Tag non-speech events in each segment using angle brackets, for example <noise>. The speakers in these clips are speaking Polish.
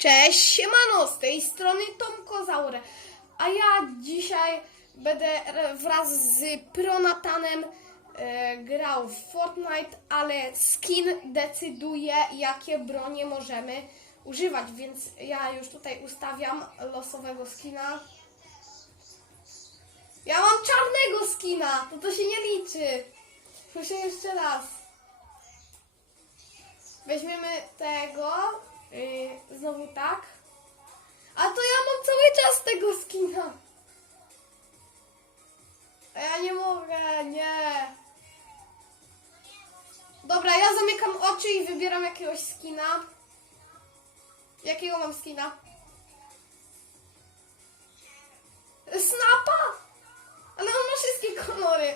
Cześć, siemano, z tej strony Tom Kozaur, a ja dzisiaj będę wraz z Pronatanem e, grał w Fortnite, ale skin decyduje, jakie bronie możemy używać, więc ja już tutaj ustawiam losowego skina. Ja mam czarnego skina, to to się nie liczy. Muszę jeszcze raz. Weźmiemy tego. Yy, tak. A to ja mam cały czas tego skina. A ja nie mogę, nie. Dobra, ja zamykam oczy i wybieram jakiegoś skina. Jakiego mam skina? Snapa! Ale on ma wszystkie kolory.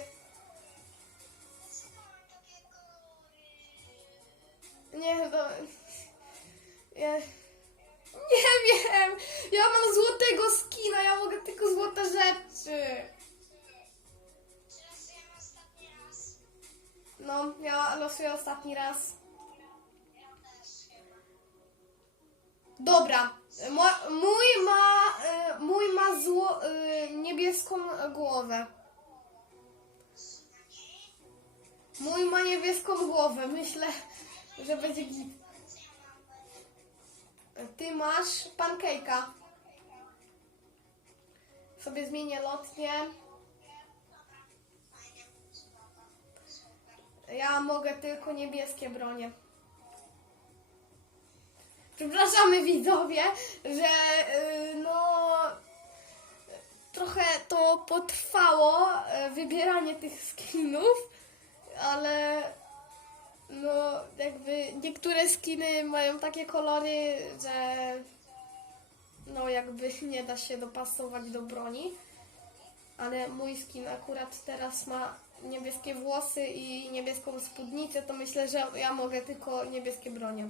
Nie, to... Nie wiem. Ja mam złotego skina, ja mogę tylko złote rzeczy. No, ja losuję ostatni raz. Dobra. Mój ma, y, mój ma zło, y, niebieską głowę. Mój ma niebieską głowę. Myślę, że będzie git. Masz pancake'a. Sobie zmienię lotnie. Ja mogę tylko niebieskie bronie. Przepraszamy widzowie, że yy, no trochę to potrwało yy, wybieranie tych skinów, ale no jakby niektóre skiny mają takie kolory, że no jakby nie da się dopasować do broni. Ale mój skin akurat teraz ma niebieskie włosy i niebieską spódnicę, to myślę, że ja mogę tylko niebieskie bronie.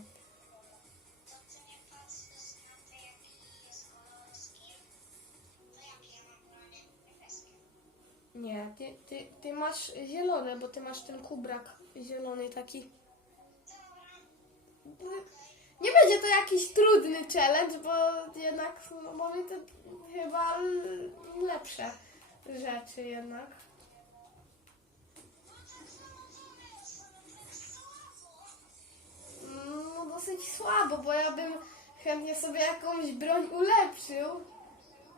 Nie, ty, ty, ty masz zielone, bo ty masz ten kubrak zielony taki. Nie będzie to jakiś trudny challenge, bo jednak no, mamy te chyba lepsze rzeczy jednak. No dosyć słabo, bo ja bym chętnie sobie jakąś broń ulepszył.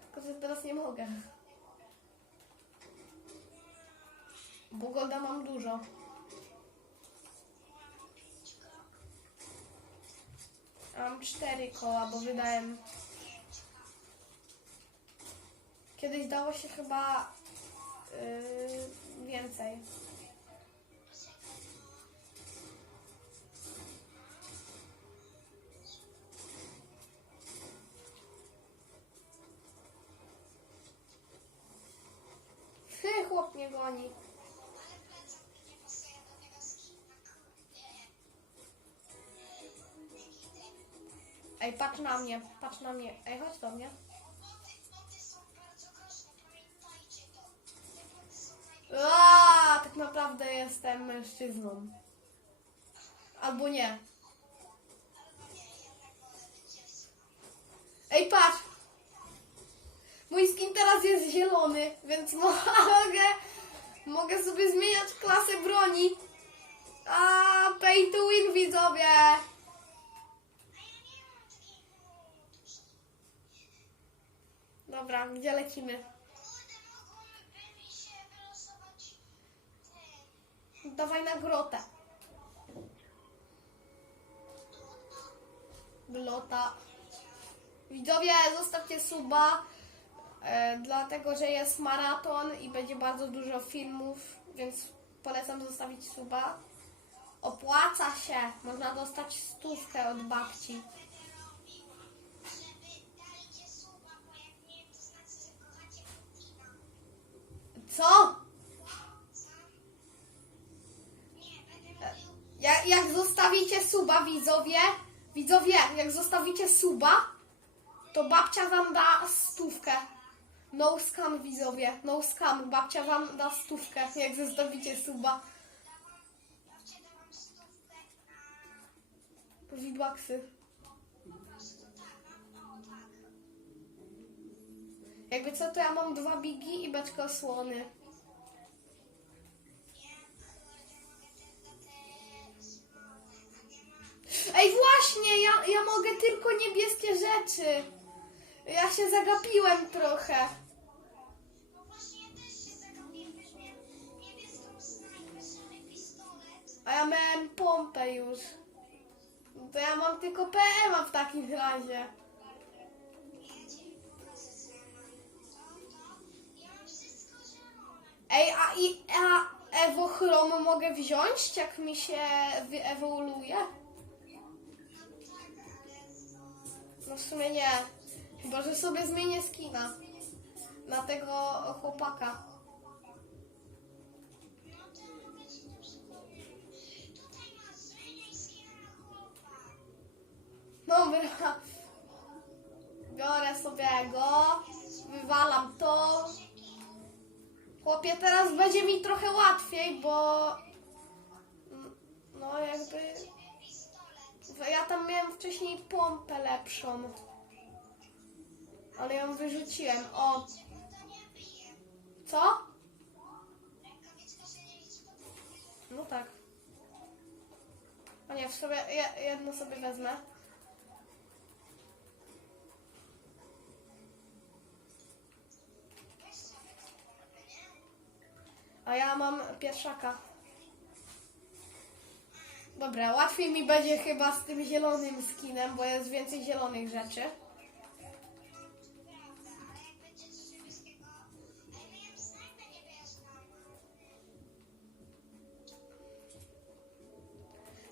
Tylko, że teraz nie mogę. Bo golda mam dużo. Mam cztery koła, bo wydałem. Kiedyś dało się chyba yy, więcej. Hy, chłop mnie goni. Ej, patrz na mnie, patrz na mnie. Ej, chodź do mnie. Aaa, tak naprawdę jestem mężczyzną. Albo nie. Ej, patrz! Mój skin teraz jest zielony, więc <laughs> mogę, mogę sobie zmieniać klasę broni. A pay to win, widzowie! Dobra, gdzie lecimy? Dawaj na grotę. Glota. Widzowie, zostawcie suba, e, dlatego że jest maraton i będzie bardzo dużo filmów, więc polecam zostawić suba. Opłaca się, można dostać stówkę od babci. widzowie, widzowie, jak zostawicie suba, to babcia wam da stówkę. No scam, widzowie, no scam, babcia wam da stówkę, jak zostawicie suba. Wibaksy. Jakby co, to ja mam dwa bigi i beczkę osłony. Ej, właśnie, ja, ja mogę tylko niebieskie rzeczy. Ja się zagapiłem trochę. A ja miałem pompę już. To ja mam tylko PM w takim razie. Ej, a, i, a Ewo Chrom mogę wziąć, jak mi się wyewoluuje? No w sumie nie. Chyba, że sobie zmienię skina. Na tego chłopaka. no. Dobra. Biorę sobie go. Wywalam to. Chłopie, teraz będzie mi trochę łatwiej, bo... No jakby... Ja tam miałem wcześniej pompę lepszą. Ale ją wyrzuciłem. O, co? No tak. O nie, w sobie, je- jedno sobie wezmę. A ja mam pierwszaka. Dobra, łatwiej mi będzie chyba z tym zielonym skinem, bo jest więcej zielonych rzeczy.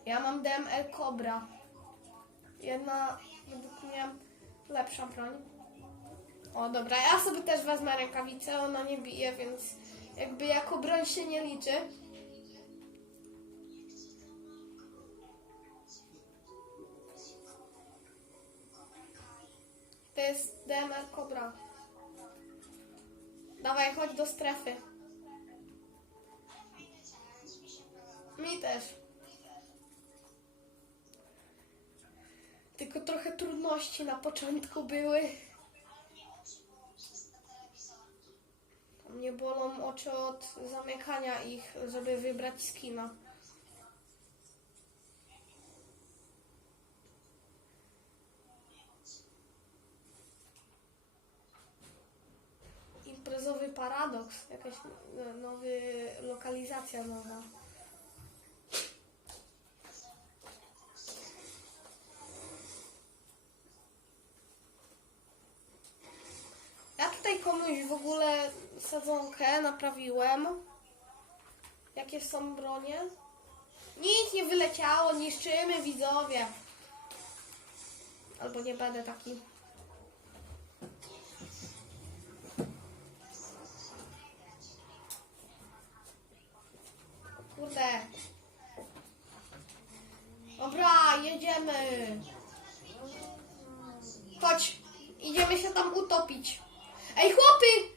Ja mam DML Cobra. Jedna według mnie lepsza broń. O dobra, ja sobie też wezmę rękawicę, ona nie bije, więc jakby jako broń się nie liczy. Jest DMR Cobra. Dawaj, chodź do strefy. Mi też. Tylko trochę trudności na początku były. Mnie bolą oczy od zamykania ich, żeby wybrać skina. Jakaś e, nowy lokalizacja nowa. Ja tutaj komuś w ogóle sadzonkę naprawiłem. Jakie są bronie? Nic nie wyleciało, niszczymy widzowie. Albo nie będę taki. Kurde. Dobra, jedziemy. Chodź, idziemy się tam utopić. Ej, chłopy!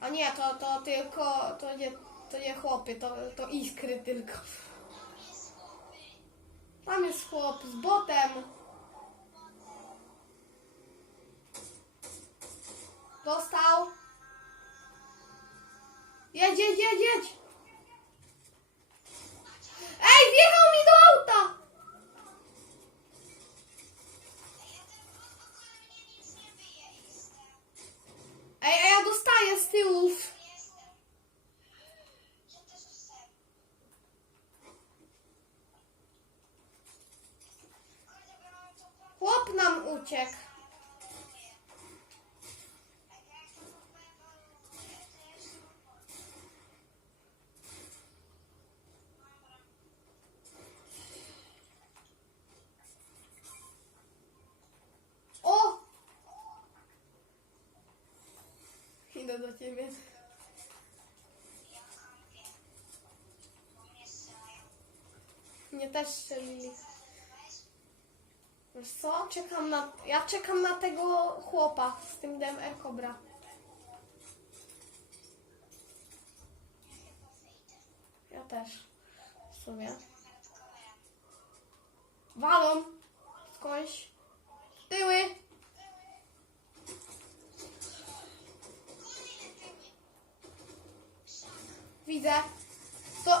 A nie, to, to tylko, to nie, to nie chłopy, to, to iskry tylko. Tam jest chłop z botem. Dostał. Jedź, jedź, jedź, jedź. Ej, wjechał mi do auta! Ej, a ja dostaję z tyłów. Chłop nam uciekł. Jak ja tą pompę ewoluuję też. Dobra. O! Do ciebie. Mnie też strzelili. Wiesz co? Czekam na... Ja czekam na tego chłopa z tym DMR Cobra. Ja też. W sumie. Walą! Skądś. Tyły! 闭嘴，走。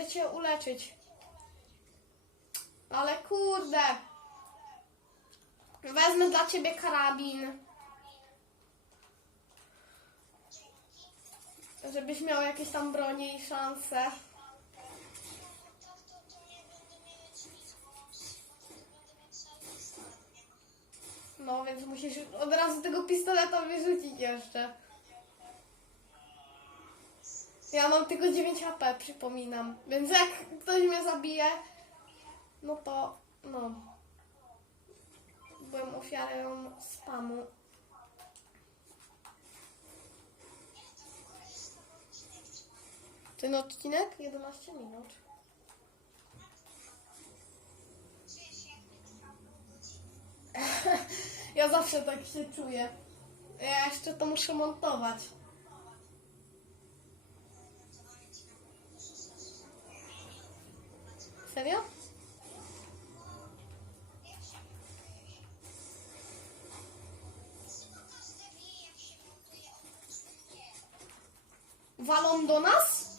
Idę cię uleczyć. Ale kurde. Wezmę dla ciebie karabin. Żebyś miał jakieś tam bronie i szanse. No, więc musisz od razu tego pistoleta wyrzucić jeszcze. Ja mam tylko 9 HP, przypominam. Więc jak ktoś mnie zabije, no to no. Byłem ofiarą spamu. Ten odcinek? 11 minut. <laughs> Ja zawsze tak się czuję. Ja jeszcze to muszę montować. Do nas?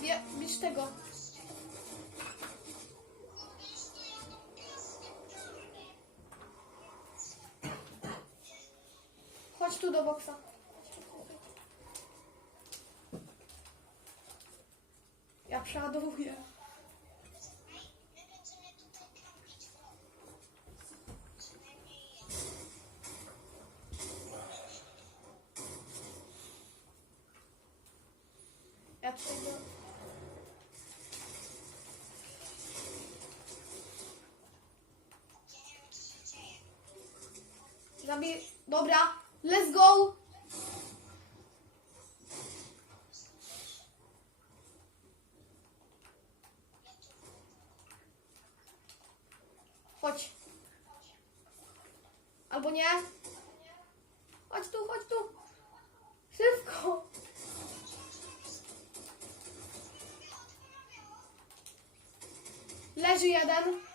Nie, bierz tego. Chodź tu do boksa. Ja przeładowuję. Zabij... Dobra, let's go! Chodź. Albo nie. Chodź tu, chodź tu. Szybko. Leży jeden.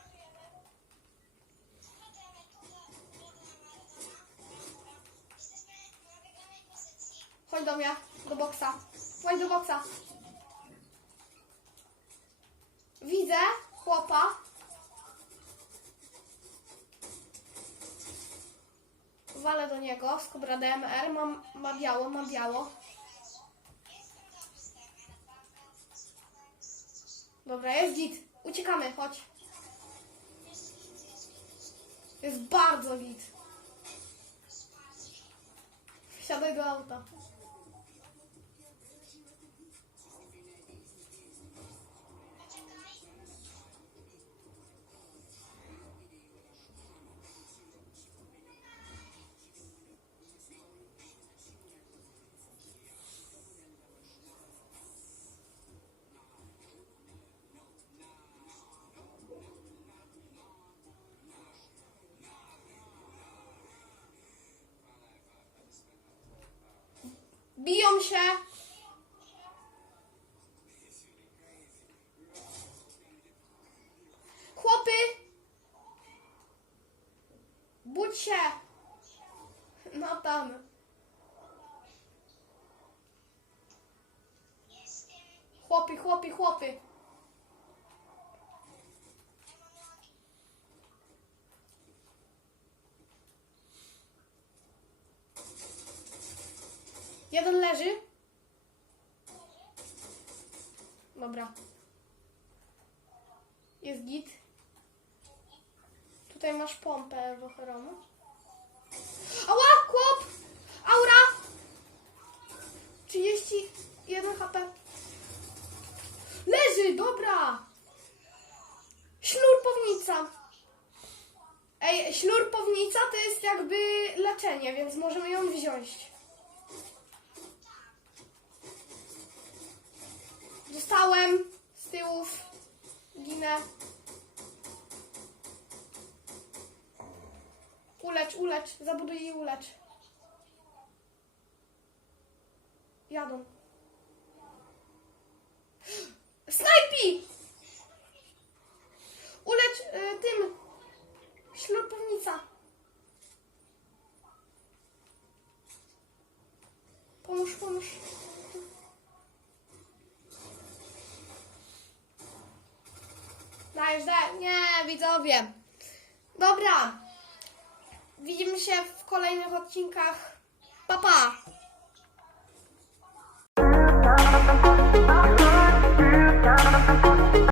Mnie, do boksa. Chodź do boksa. Widzę chłopa. Walę do niego z Cobra DMR. Mam, ma biało, ma biało. Dobra, jest git. Uciekamy, chodź. Jest bardzo git. Wsiadaj do auta. Się. Chłopy! Budź się! No tam. Chłopy, chłopy, chłopy. Jeden leży. Dobra. Jest git. Tutaj masz pompę wochromu. Ała, chłop! Aura! 31 HP. Leży, dobra! Ślurpownica. Ej, ślurpownica to jest jakby leczenie, więc możemy ją wziąć. Dostałem z tyłów. Ginę. Ulecz, ulecz. Zabuduj i ulecz. Jadą. <gasps> Snajpi! Nie, widzowie. Dobra. Widzimy się w kolejnych odcinkach. Pa, pa.